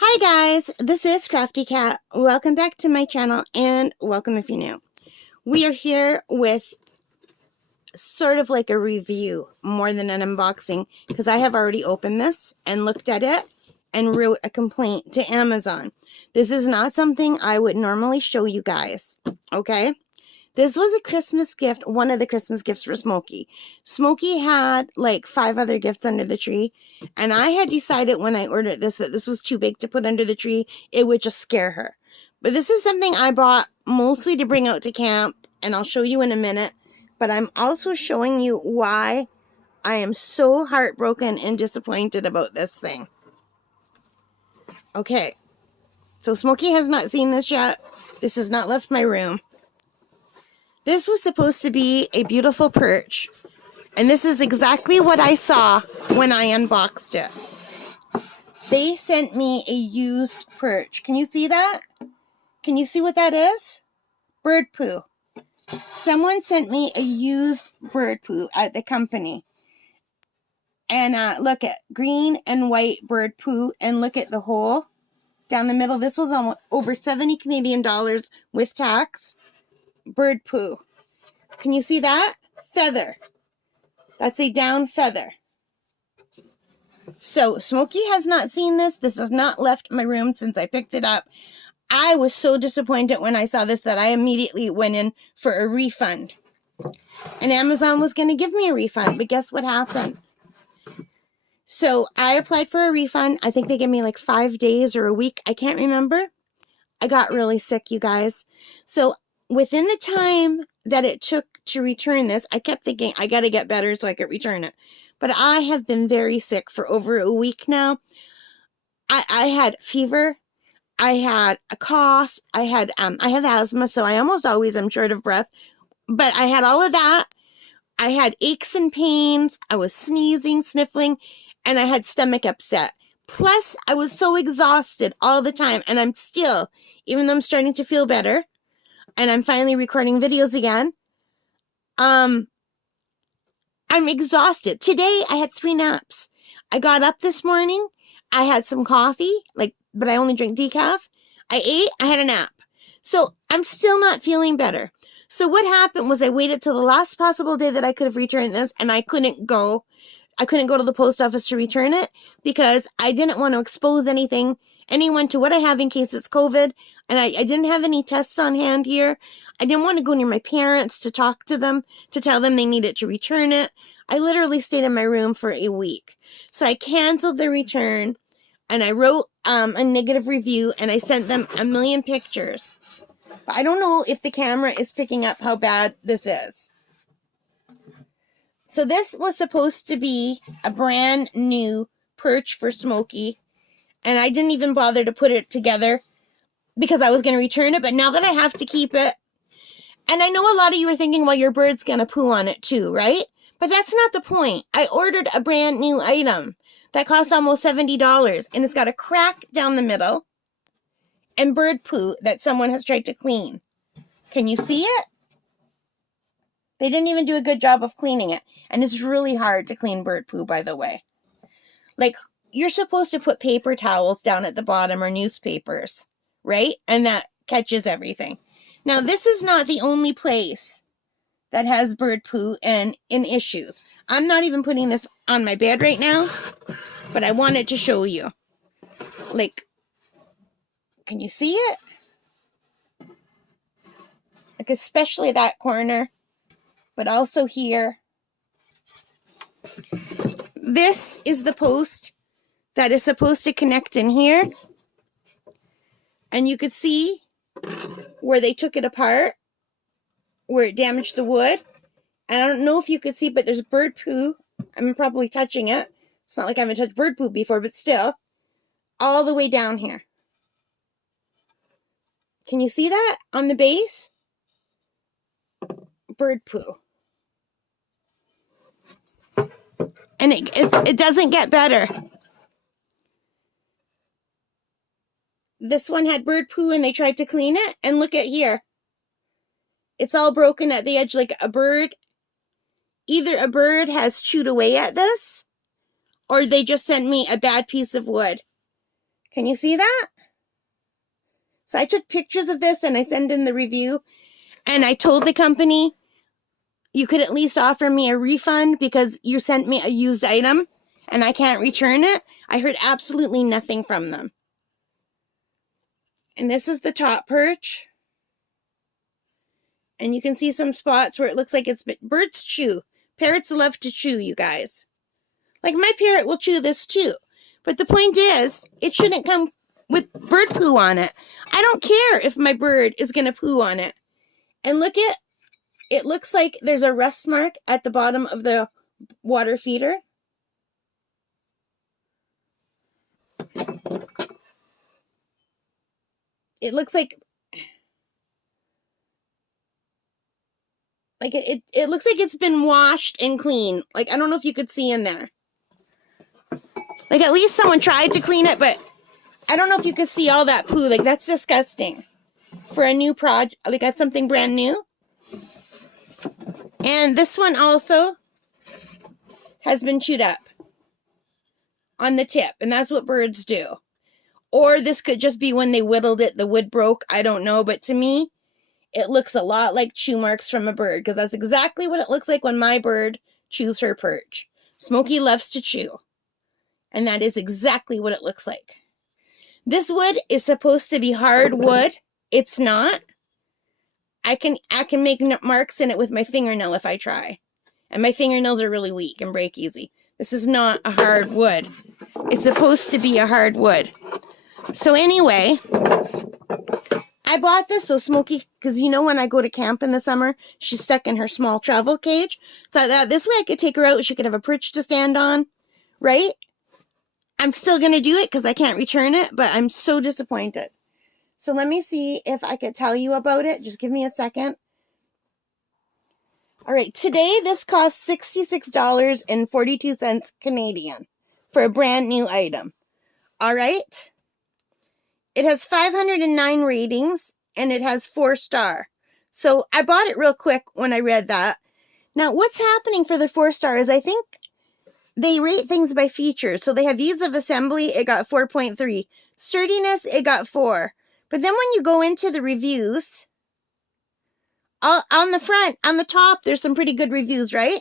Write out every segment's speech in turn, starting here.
Hi guys, this is Crafty Cat. Welcome back to my channel and welcome if you're new. We are here with sort of like a review more than an unboxing because I have already opened this and looked at it and wrote a complaint to Amazon. This is not something I would normally show you guys, okay? This was a Christmas gift, one of the Christmas gifts for Smokey. Smokey had like 5 other gifts under the tree, and I had decided when I ordered this that this was too big to put under the tree. It would just scare her. But this is something I bought mostly to bring out to camp, and I'll show you in a minute. But I'm also showing you why I am so heartbroken and disappointed about this thing. Okay, so Smokey has not seen this yet. This has not left my room. This was supposed to be a beautiful perch, and this is exactly what I saw when I unboxed it. They sent me a used perch. Can you see that? Can you see what that is? Bird poo. Someone sent me a used bird poo at the company. And look at green and white bird poo, and look at the hole down the middle. This was almost over 70 Canadian dollars with tax. Bird poo. Can you see that? Feather. That's a down feather. So, Smokey has not seen this. This has not left my room since I picked it up. I was so disappointed when I saw this that I immediately went in for a refund. And Amazon was going to give me a refund, but guess what happened? So, I applied for a refund. I think they gave me like 5 days or a week. I can't remember. I got really sick, you guys. So, within the time that it took to return this, I kept thinking, I got to get better so I could return it. But I have been very sick for over a week now. I had fever. I had a cough. I have asthma, so I almost always am short of breath. But I had all of that. I had aches and pains. I was sneezing, sniffling, and I had stomach upset. Plus, I was so exhausted all the time, and I'm still, even though I'm starting to feel better, and I'm finally recording videos again, I'm exhausted. Today, I had 3 naps. I got up this morning. I had some coffee, but I only drink decaf. I ate. I had a nap. So I'm still not feeling better. So what happened was I waited till the last possible day that I could have returned this, and I couldn't go. I couldn't go to the post office to return it because I didn't want to expose anyone to what I have in case it's COVID. And I didn't have any tests on hand here. I didn't want to go near my parents to talk to them, to tell them they needed to return it. I literally stayed in my room for a week. So I canceled the return, and I wrote a negative review, and I sent them a million pictures. But I don't know if the camera is picking up how bad this is. So this was supposed to be a brand new perch for Smokey, and I didn't even bother to put it together because I was going to return it, but now that I have to keep it, and I know a lot of you are thinking, well, your bird's going to poo on it too, right? But that's not the point. I ordered a brand new item that cost almost $70, and it's got a crack down the middle and bird poo that someone has tried to clean. Can you see it? They didn't even do a good job of cleaning it. And it's really hard to clean bird poo, by the way. Like, you're supposed to put paper towels down at the bottom or newspapers, right? And that catches everything. Now, this is not the only place that has bird poo and in issues. I'm not even putting this on my bed right now, but I wanted to show you. Like, can you see it? Like, especially that corner, but also here. This is the post that is supposed to connect in here. And you could see where they took it apart, where it damaged the wood. And I don't know if you could see, but there's bird poo. I'm probably touching it. It's not like I haven't touched bird poo before, but still, all the way down here. Can you see that on the base? Bird poo. And it doesn't get better. This one had bird poo and they tried to clean it. And look at here. It's all broken at the edge like a bird. Either a bird has chewed away at this, or they just sent me a bad piece of wood. Can you see that? So I took pictures of this and I sent in the review, and I told the company you could at least offer me a refund because you sent me a used item and I can't return it. I heard absolutely nothing from them. And this is the top perch. And you can see some spots where it looks like it's... Birds chew. Parrots love to chew, you guys. Like, my parrot will chew this too. But the point is, it shouldn't come with bird poo on it. I don't care if my bird is going to poo on it. And look at... It looks like there's a rust mark at the bottom of the water feeder. It looks like it looks like it's been washed and clean. Like, I don't know if you could see in there. Like, at least someone tried to clean it, but I don't know if you could see all that poo. Like, that's disgusting. For a new project, like, that's something brand new. And this one also has been chewed up on the tip, and that's what birds do. Or this could just be when they whittled it, the wood broke. I don't know, but to me, it looks a lot like chew marks from a bird, because that's exactly what it looks like when my bird chews her perch. Smokey loves to chew, and that is exactly what it looks like. This wood is supposed to be hard wood. It's not. I can make marks in it with my fingernail if I try. And my fingernails are really weak and break easy. This is not a hard wood. It's supposed to be a hard wood. So anyway, I bought this so Smokey, because you know when I go to camp in the summer, she's stuck in her small travel cage. So I thought this way I could take her out. She could have a perch to stand on, right? I'm still going to do it because I can't return it, but I'm so disappointed. So let me see if I could tell you about it. Just give me a second. All right, today this costs $66.42 Canadian for a brand new item. All right. It has 509 ratings and it has 4-star. So I bought it real quick when I read that. Now, what's happening for the 4-star is I think they rate things by features. So they have ease of assembly, it got 4.3. Sturdiness, it got 4. But then when you go into the reviews, on the front, on the top, there's some pretty good reviews, right?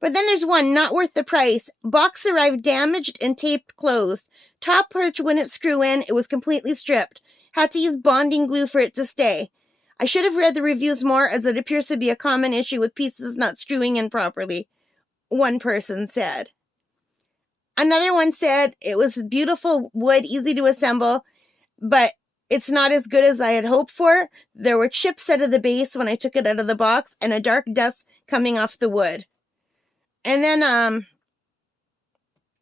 But then there's one, not worth the price. Box arrived damaged and taped closed. Top perch wouldn't screw in. It was completely stripped. Had to use bonding glue for it to stay. I should have read the reviews more, as it appears to be a common issue with pieces not screwing in properly, one person said. Another one said it was beautiful wood, easy to assemble, but it's not as good as I had hoped for. There were chips out of the base when I took it out of the box and a dark dust coming off the wood. And then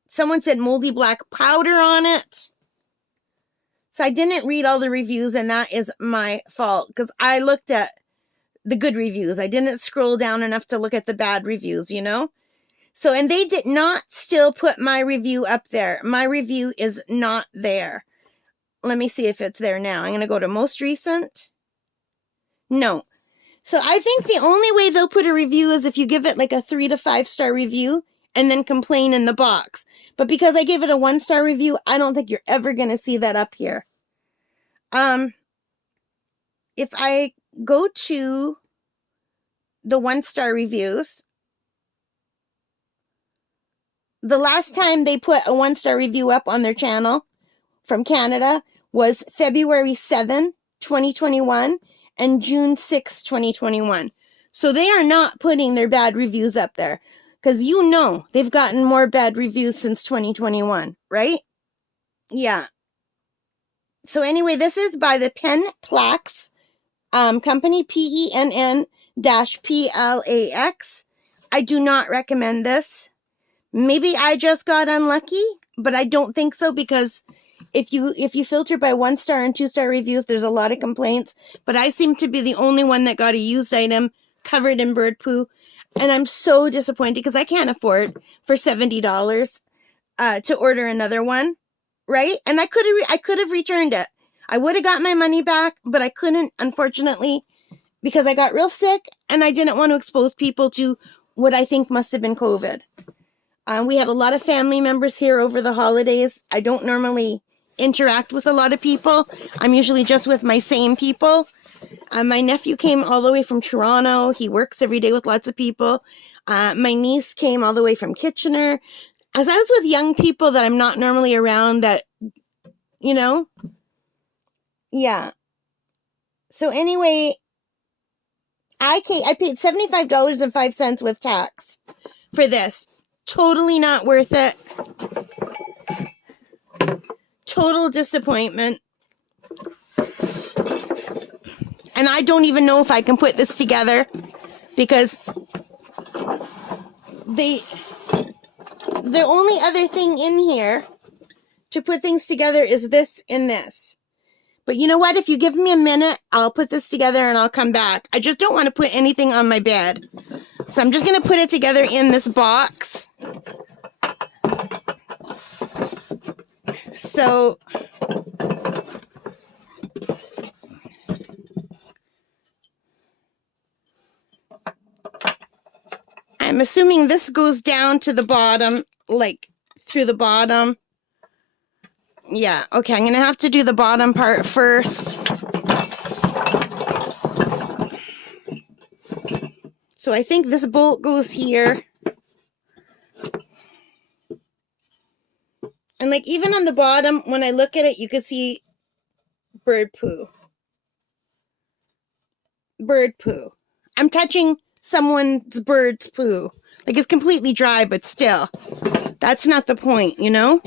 someone said moldy black powder on it. So I didn't read all the reviews, and that is my fault because I looked at the good reviews. I didn't scroll down enough to look at the bad reviews, you know? So, and they did not still put my review up there. My review is not there. Let me see if it's there now. I'm going to go to most recent. No. So I think the only way they'll put a review is if you give it like a 3 to 5-star review and then complain in the box. But because I gave it a 1-star review, I don't think you're ever going to see that up here. If I go to the 1-star reviews, the last time they put a 1-star review up on their channel from Canada was February 7, 2021 and June 6, 2021. So they are not putting their bad reviews up there because you know they've gotten more bad reviews since 2021, right? Yeah. So anyway, this is by the Penplax company, PENN-PLAX. I do not recommend this. Maybe I just got unlucky, but I don't think so because if you filter by 1-star and 2-star reviews, there's a lot of complaints. But I seem to be the only one that got a used item covered in bird poo. And I'm so disappointed because I can't afford for $70 to order another one, right? And I could have returned it. I would have got my money back, but I couldn't, unfortunately, because I got real sick and I didn't want to expose people to what I think must have been COVID. We had a lot of family members here over the holidays. I don't normally interact with a lot of people. I'm usually just with my same people. My nephew came all the way from Toronto. He works every day with lots of people. My niece came all the way from Kitchener. As I was with young people that I'm not normally around that, you know? Yeah. So anyway, I paid $75.05 with tax for this. Totally not worth it. Total disappointment. And I don't even know if I can put this together because the only other thing in here to put things together is this and this. But you know what? If you give me a minute, I'll put this together and I'll come back. I just don't want to put anything on my bed. So I'm just going to put it together in this box. So I'm assuming this goes down to the bottom, like through the bottom. Yeah, okay, I'm going to have to do the bottom part first. So I think this bolt goes here. And like even on the bottom, when I look at it, you can see bird poo. Bird poo. I'm touching someone's bird's poo. Like it's completely dry, but still. That's not the point, you know?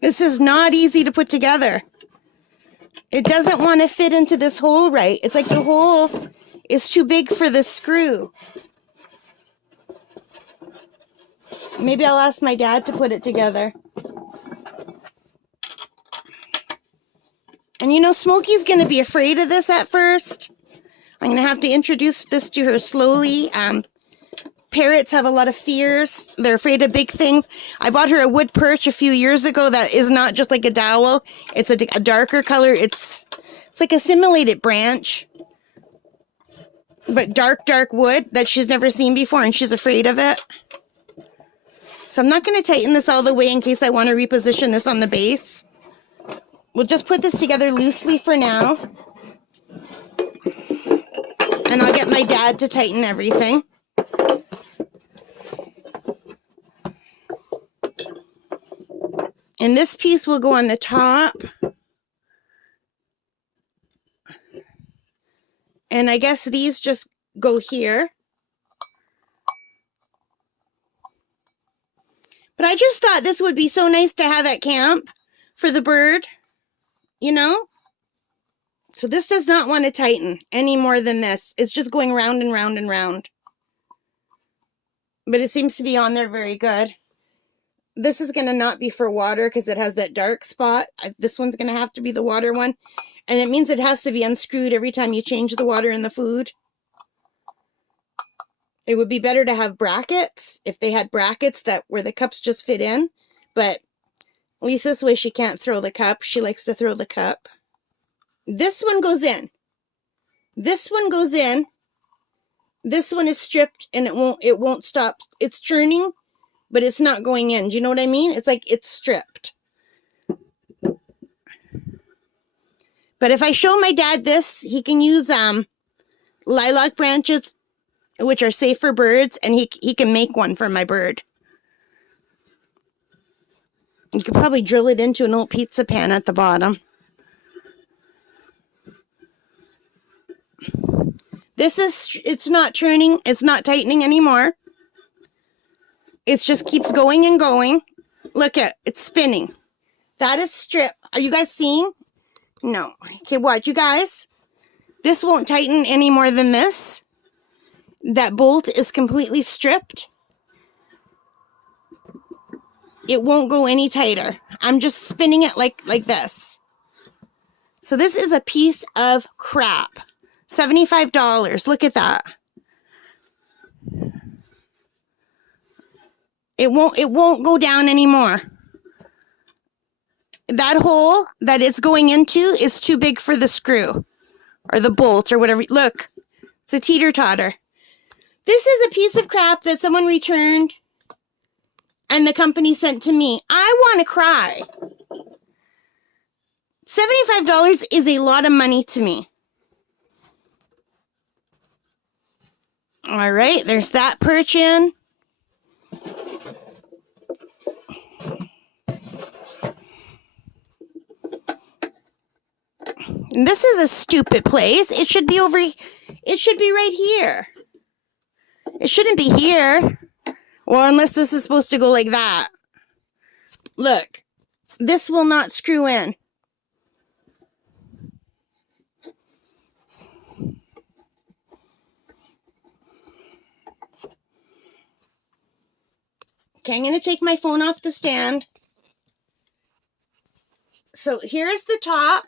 This is not easy to put together. It doesn't want to fit into this hole right. It's like the hole is too big for the screw. Maybe I'll ask my dad to put it together. And you know, Smokey's going to be afraid of this at first. I'm going to have to introduce this to her slowly. Parrots have a lot of fears. They're afraid of big things. I bought her a wood perch a few years ago that is not just like a dowel. It's a darker color. It's like a simulated branch. But dark wood that she's never seen before and she's afraid of it. So I'm not going to tighten this all the way in case I want to reposition this on the base. We'll just put this together loosely for now. And I'll get my dad to tighten everything. And this piece will go on the top. And I guess these just go here. But I just thought this would be so nice to have at camp for the bird, you know? So this does not want to tighten any more than this. It's just going round and round and round. But it seems to be on there very good. This is going to not be for water because it has that dark spot. This one's going to have to be the water one. And it means it has to be unscrewed every time you change the water in the food. It would be better to have brackets if they had brackets that where the cups just fit in. But at least this way she can't throw the cup. She likes to throw the cup. This one goes in. This one goes in. This one is stripped and it won't stop. It's churning, but it's not going in. Do you know what I mean? It's like it's stripped. But if I show my dad this, he can use lilac branches, which are safe for birds, and he can make one for my bird. You could probably drill it into an old pizza pan at the bottom. It's not churning, it's not tightening anymore. It just keeps going and going. Look at it's spinning. That is stripped. Are you guys seeing? No. Okay, watch, you guys. This won't tighten any more than this. That bolt is completely stripped. It won't go any tighter. I'm just spinning it like this. So this is a piece of crap. $75. Look at that. It won't go down anymore. That hole that it's going into is too big for the screw or the bolt or whatever. Look, it's a teeter-totter. This is a piece of crap that someone returned and the company sent to me. I want to cry. $75 is a lot of money to me. All right, there's that perch in. This is a stupid place. It should be right here. It shouldn't be here. Well, unless this is supposed to go like that. Look, this will not screw in. Okay, I'm going to take my phone off the stand. So here's the top.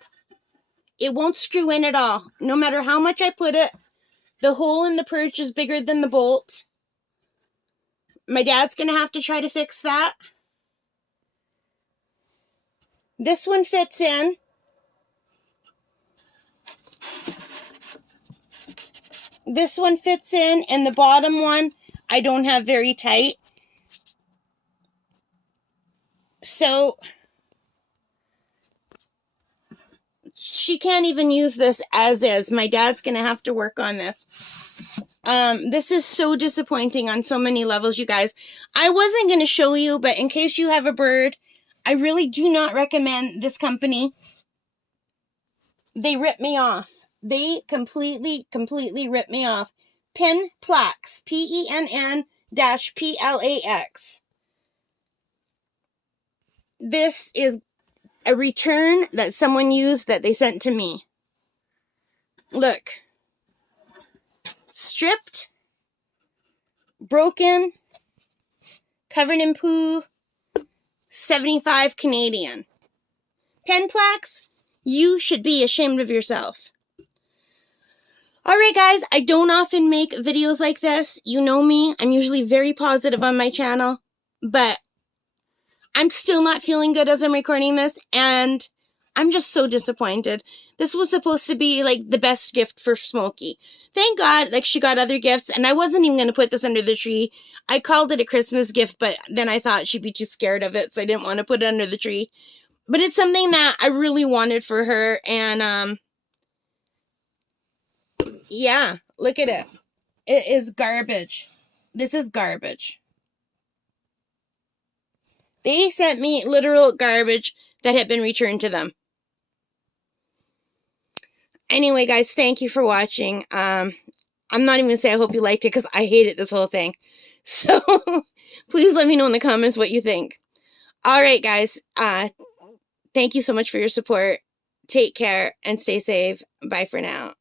It won't screw in at all. No matter how much I put it, the hole in the perch is bigger than the bolt. My dad's going to have to try to fix that. This one fits in. This one fits in, and the bottom one I don't have very tight. So she can't even use this as is. My dad's going to have to work on this. This is so disappointing on so many levels, you guys. I wasn't going to show you, but in case you have a bird, I really do not recommend this company. They rip me off. They completely rip me off. Penplax. PENN-PLAX. This is a return that someone used that they sent to me. Look. Stripped. Broken. Covered in poo. 75 Canadian. Penplax, you should be ashamed of yourself. Alright guys, I don't often make videos like this. You know me. I'm usually very positive on my channel. But I'm still not feeling good as I'm recording this, and I'm just so disappointed. This was supposed to be like the best gift for Smokey. Thank God, like, she got other gifts, and I wasn't even going to put this under the tree. I called it a Christmas gift, but then I thought she'd be too scared of it, so I didn't want to put it under the tree. But it's something that I really wanted for her, and yeah, look at it. It is garbage. This is garbage. They sent me literal garbage that had been returned to them. Anyway, guys, thank you for watching. I'm not even going to say I hope you liked it, because I hated this whole thing. So, please let me know in the comments what you think. Alright, guys. Thank you so much for your support. Take care and stay safe. Bye for now.